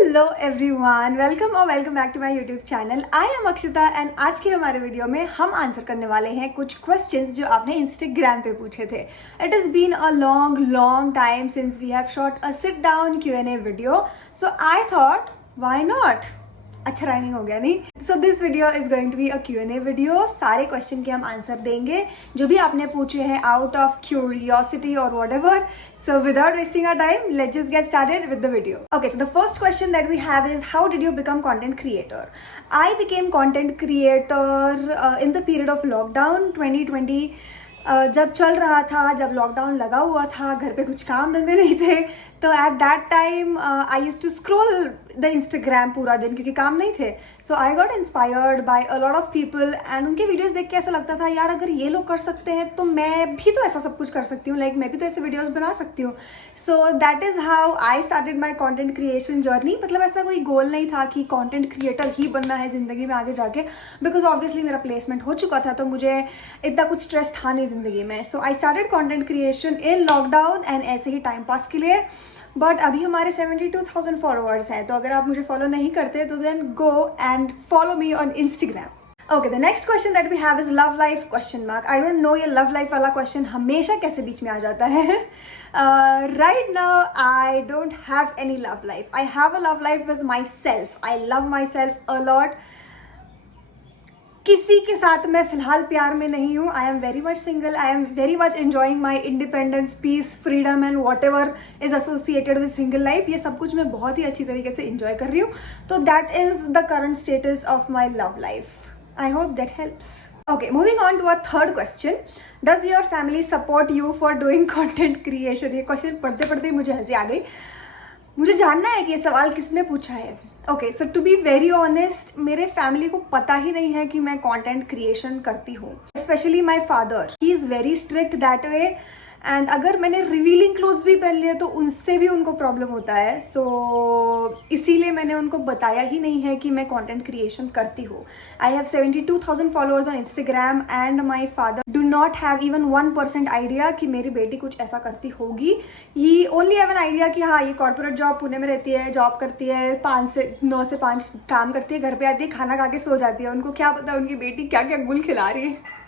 Hello everyone, welcome back to my YouTube channel. I am Akshita and आज के हमारे video में हम आंसर करने वाले हैं कुछ क्वेश्चंस जो आपने इंस्टाग्राम पे पूछे थे। It has been a long time since we have shot a sit down Q&A video, so I thought why not. अच्छा राइमिंग हो गया नहीं। So this video is going to be a Q&A video. सारे question के हम answer देंगे जो भी आपने पूछे हैं आउट ऑफ क्यूरियोसिटी और whatever. So without wasting our time, let's just get started with the video. Okay, so the first question that we have is, how did you become content creator? I became content creator in the period of lockdown 2020. जब चल रहा था, जब lockdown लगा हुआ था, घर पे कुछ काम धंधे नहीं थे, तो at that time I use to scroll the Instagram पूरा दिन क्योंकि काम नहीं थे. So I got inspired by a lot of people and उनके वीडियोस देख के ऐसा लगता था यार अगर ये लोग कर सकते हैं तो मैं भी तो ऐसा सब कुछ कर सकती हूँ, लाइक मैं भी तो ऐसे वीडियोस बना सकती हूँ. So that is how I started my content creation journey. मतलब ऐसा कोई गोल नहीं था कि कॉन्टेंट क्रिएटर ही बनना है ज़िंदगी में आगे जाके, बिकॉज ऑब्वियसली मेरा प्लेसमेंट हो चुका था तो मुझे इतना कुछ स्ट्रेस था नहीं ज़िंदगी में. So I started content creation in lockdown and ऐसे ही टाइम पास के लिए. बट अभी हमारे 72,000 फॉलोअर्स हैं, तो अगर आप मुझे फॉलो नहीं करते तो then go and follow me on Instagram. Okay, the next question that we have is love life question mark. I don't know ये लव लाइफ वाला क्वेश्चन हमेशा कैसे बीच में आ जाता है. Right now I don't have any love life. I have a love life with myself. I love myself a lot. किसी के साथ मैं फिलहाल प्यार में नहीं हूँ. आई am very much single. I am very much enjoying my independence, peace, freedom and whatever is associated with single life. ये सब कुछ मैं बहुत ही अच्छी तरीके से इंजॉय कर रही हूँ. तो that is the current status of my love life. I hope that helps. Okay, moving on to a third question. Does your family support you for doing content creation? ये क्वेश्चन पढ़ते पढ़ते मुझे हंसी आ गई. मुझे जानना है कि ये सवाल किसने पूछा है. Okay, so to be very honest, मेरे फैमिली को पता ही नहीं है कि मैं कंटेंट क्रिएशन करती हूँ. Specially my father, he is very strict that way. And अगर मैंने रिवीलिंग क्लोथ्स भी पहन लिया तो उनसे भी उनको प्रॉब्लम होता है. सो इसीलिए मैंने उनको बताया ही नहीं है कि मैं कंटेंट क्रिएशन करती हूँ. I have 72,000 followers on Instagram and my father do not have even 1% idea कि मेरी बेटी कुछ ऐसा करती होगी. ही ओनली हैव एन आइडिया कि हाँ ये कॉर्पोरेट जॉब, पुणे में रहती है, जॉब करती है, 9 से 5 काम करती है, घर पे आती है, खाना खा के सो जाती है. उनको क्या पता उनकी बेटी क्या क्या गुल खिला रही है.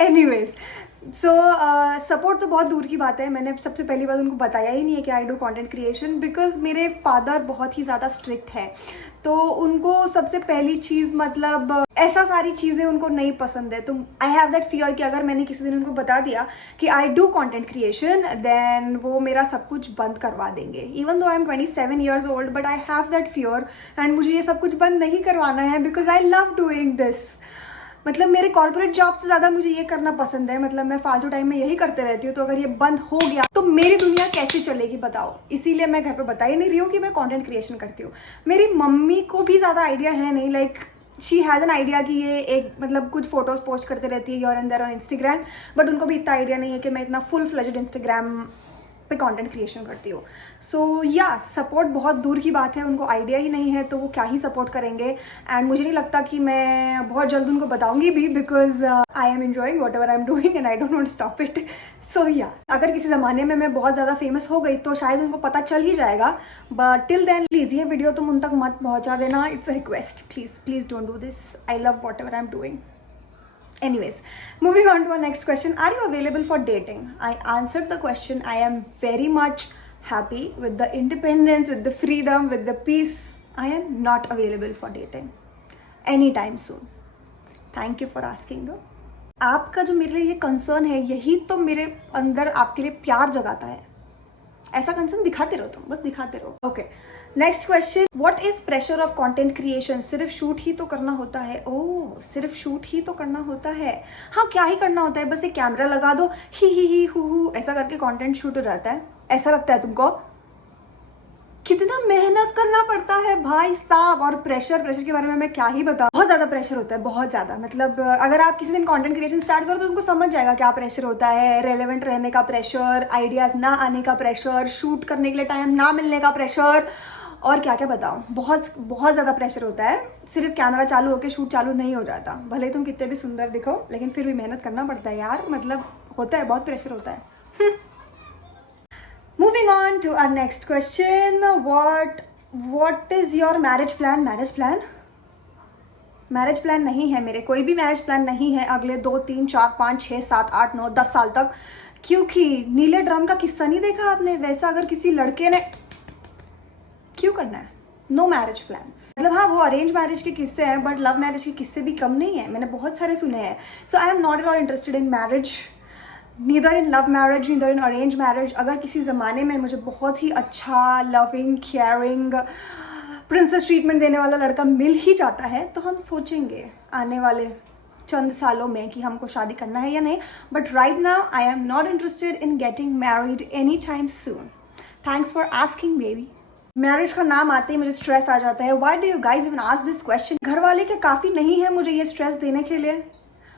एनीवेज, सो सपोर्ट तो बहुत दूर की बात है. मैंने सबसे पहली बात उनको बताया ही नहीं है कि I do content creation, because मेरे फादर बहुत ही ज़्यादा स्ट्रिक्ट है. तो उनको सबसे पहली चीज़ मतलब ऐसा सारी चीज़ें उनको नहीं पसंद है. तो आई हैव दैट फियर कि अगर मैंने किसी दिन उनको बता दिया कि I do content creation, then वो मेरा सब कुछ बंद करवा देंगे. Even though I am 27 years old, but I have that fear and मुझे ये सब कुछ बंद नहीं करवाना है because I love doing this. मतलब मेरे कॉर्पोरेट जॉब से ज़्यादा मुझे ये करना पसंद है. मतलब मैं फालतू टाइम में यही करते रहती हूँ. तो अगर ये बंद हो गया तो मेरी दुनिया कैसे चलेगी बताओ. इसीलिए मैं घर पे बता ही नहीं रही हूँ कि मैं कंटेंट क्रिएशन करती हूँ. मेरी मम्मी को भी ज़्यादा आइडिया है नहीं. Like she has an idea कि ये एक मतलब कुछ फोटोज़ पोस्ट करते रहती है your and there on Instagram, but उनको भी इतना आइडिया नहीं है कि मैं इतना फुल फ्लेज्ड इंस्टाग्राम पे कंटेंट क्रिएशन करती हूँ. सो या सपोर्ट बहुत दूर की बात है. उनको आइडिया ही नहीं है तो वो क्या ही सपोर्ट करेंगे. एंड मुझे नहीं लगता कि मैं बहुत जल्द उनको बताऊंगी भी, because I am enjoying whatever I am doing and I don't want to stop it. So yeah अगर किसी ज़माने में मैं बहुत ज़्यादा फेमस हो गई तो शायद उनको पता चल ही जाएगा. बट टिल देन प्लीज़ ये वीडियो तुम उन तक मत पहुँचा देना. It's a request. Please don't do this. I love what ever I am doing. Anyways, moving on to our next question. Are you available for dating? I answered the question. I am very much happy with the independence, with the freedom, with the peace. I am not available for dating anytime soon. Thank you for asking though. आपका जो मेरे लिए ये concern है यही तो मेरे अंदर आपके लिए प्यार जगाता है. ऐसा कंसर्न दिखाते रहो, तुम बस दिखाते रहो. Okay, next question. What is pressure of content creation? सिर्फ शूट ही तो करना होता है. ओह, सिर्फ शूट ही तो करना होता है. हाँ, क्या ही करना होता है, बस एक कैमरा लगा दो, ही हु ऐसा करके कंटेंट शूट हो जाता है. ऐसा लगता है तुमको? कितना मेहनत करना पड़ता है भाई साहब. और प्रेशर के बारे में मैं क्या ही बताऊं. बहुत ज़्यादा प्रेशर होता है, बहुत ज़्यादा. मतलब अगर आप किसी दिन कंटेंट क्रिएशन स्टार्ट करो तो उनको समझ जाएगा क्या प्रेशर होता है. रेलेवेंट रहने का प्रेशर, आइडियाज़ ना आने का प्रेशर, शूट करने के लिए टाइम ना मिलने का प्रेशर, और क्या क्या बताऊँ. बहुत ज़्यादा प्रेशर होता है. सिर्फ कैमरा चालू होकर शूट चालू नहीं हो जाता. भले तुम कितने भी सुंदर दिखो, लेकिन फिर भी मेहनत करना पड़ता है यार. मतलब होता है, बहुत प्रेशर होता है. Moving on to our next question. What is your marriage plan? Marriage plan नहीं है मेरे, कोई भी मैरिज प्लान नहीं है अगले 2, 3, 4, 5, 6, 7, 8, 9, 10 साल तक, क्योंकि नीले ड्रम का किस्सा नहीं देखा आपने? वैसा अगर किसी लड़के ने क्यों करना है? No marriage plans. मतलब हाँ, वो अरेंज मैरिज के किस्से हैं, बट लव मैरिज के किस्से भी कम नहीं है, मैंने बहुत सारे सुने हैं। So I am not at all interested in marriage, neither in love marriage, neither in arrange marriage. अगर किसी ज़माने में मुझे बहुत ही अच्छा, लविंग, केयरिंग, प्रिंसेस ट्रीटमेंट देने वाला लड़का मिल ही जाता है तो हम सोचेंगे आने वाले चंद सालों में कि हमको शादी करना है या नहीं। But right now I am not interested in getting married any time soon. Thanks for asking baby. Marriage का नाम आते ही मुझे स्ट्रेस आ जाता है। Why do you guys even ask this question? घर वाले के काफ़ी नहीं है मुझे ये स्ट्रेस देने के लिए।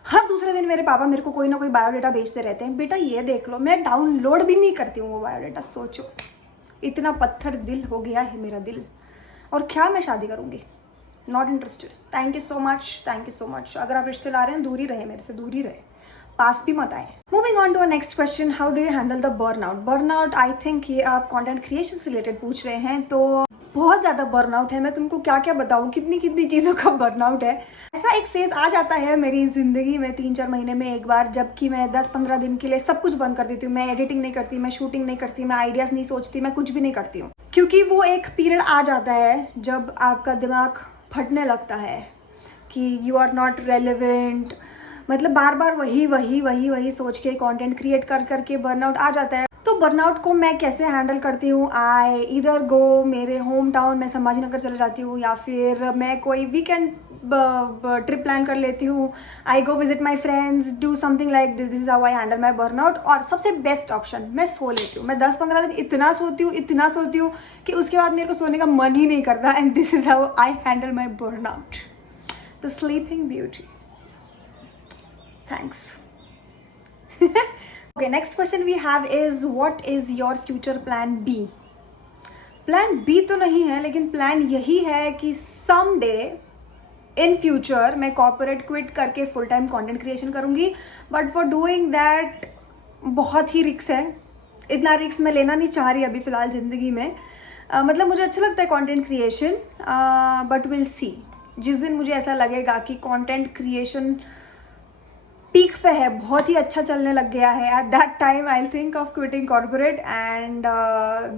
हर दूसरे दिन मेरे पापा मेरे को कोई ना कोई बायोडाटा भेजते रहते हैं, बेटा ये देख लो। मैं डाउनलोड भी नहीं करती हूँ वो बायोडाटा। सोचो, इतना पत्थर दिल हो गया है मेरा दिल, और क्या मैं शादी करूँगी? Not interested. Thank you so much, thank you so much. अगर आप रिश्ते ला रहे हैं, दूर ही रहे मेरे से, दूर ही रहे, पास भी मत आए। Moving on to a next question, how do you handle the burnout? Burnout, I think ये आप कंटेंट क्रिएशन से रिलेटेड पूछ रहे हैं, तो बहुत ज़्यादा बर्नआउट है। मैं तुमको क्या क्या बताऊँ, कितनी कितनी चीज़ों का बर्नआउट है। ऐसा एक फेज़ आ जाता है मेरी ज़िंदगी में 3-4 महीने में एक बार, जबकि मैं 10-15 दिन के लिए सब कुछ बंद कर देती हूँ। मैं एडिटिंग नहीं करती, मैं शूटिंग नहीं करती, मैं आइडियाज़ नहीं सोचती, मैं कुछ भी नहीं करती हूँ, क्योंकि वो एक पीरियड आ जाता है जब आपका दिमाग फटने लगता है कि यू आर नॉट रेलिवेंट। मतलब बार बार वही सोच के कंटेंट क्रिएट कर करके बर्नआउट आ जाता है। तो बर्नआउट को मैं कैसे हैंडल करती हूँ? आई इधर गो, मेरे होम टाउन में संभाजीनगर चले जाती हूँ, या फिर मैं कोई वीकेंड ट्रिप प्लान कर लेती हूँ। I go visit my friends, do something like this is how I handle my burnout. और सबसे बेस्ट ऑप्शन, मैं सो लेती हूँ। मैं 10-15 दिन इतना सोती हूँ कि उसके बाद मेरे को सोने का मन ही नहीं करता। And this is how I handle my burnout, the sleeping beauty. Thanks. Okay, next question we have is what is your future plan B? Plan B तो नहीं है, लेकिन प्लान यही है कि someday in future मैं कॉर्पोरेट क्विट करके full time content creation करूँगी। बट फॉर डूइंग दैट बहुत ही रिस्क है। इतना रिस्क मैं लेना नहीं चाह रही अभी फ़िलहाल ज़िंदगी में। मतलब मुझे अच्छा लगता है content creation, but will see. जिस दिन मुझे ऐसा लगेगा कि कंटेंट क्रिएशन पीक पे है, बहुत ही अच्छा चलने लग गया है, at that time I think of quitting corporate and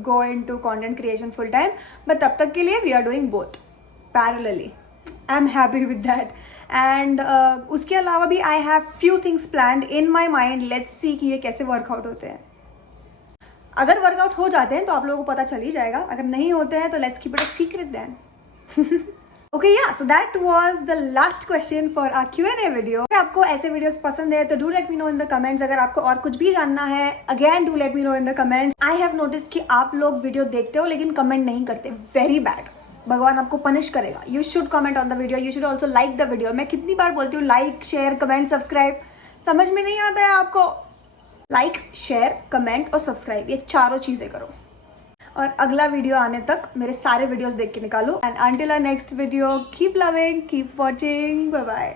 go into content creation full time. But तब तक के लिए we are doing both parallelly. I am happy with that. And उसके अलावा भी I have few things planned in my mind. Let's see कि ये कैसे वर्कआउट होते हैं। अगर वर्कआउट हो जाते हैं तो आप लोगों को पता चल ही जाएगा, अगर नहीं होते हैं तो let's keep it a secret then. Okay yeah, so that was the last question for our Q&A video. अगर आपको ऐसे वीडियोस पसंद है तो do let me know in the comments. अगर आपको और कुछ भी जानना है, again do let me know in the comments. I have notice कि आप लोग वीडियो देखते हो लेकिन कमेंट नहीं करते। वेरी बैड, भगवान आपको पनिश करेगा। You should comment on the video, you should also like the video. मैं कितनी बार बोलती हूँ लाइक, शेयर, कमेंट, सब्सक्राइब, समझ में नहीं आता है आपको? लाइक, शेयर, कमेंट और सब्सक्राइब, ये चारों चीज़ें करो। और अगला वीडियो आने तक मेरे सारे वीडियोस देख के निकालो। And until our next video, keep loving, keep watching, bye bye.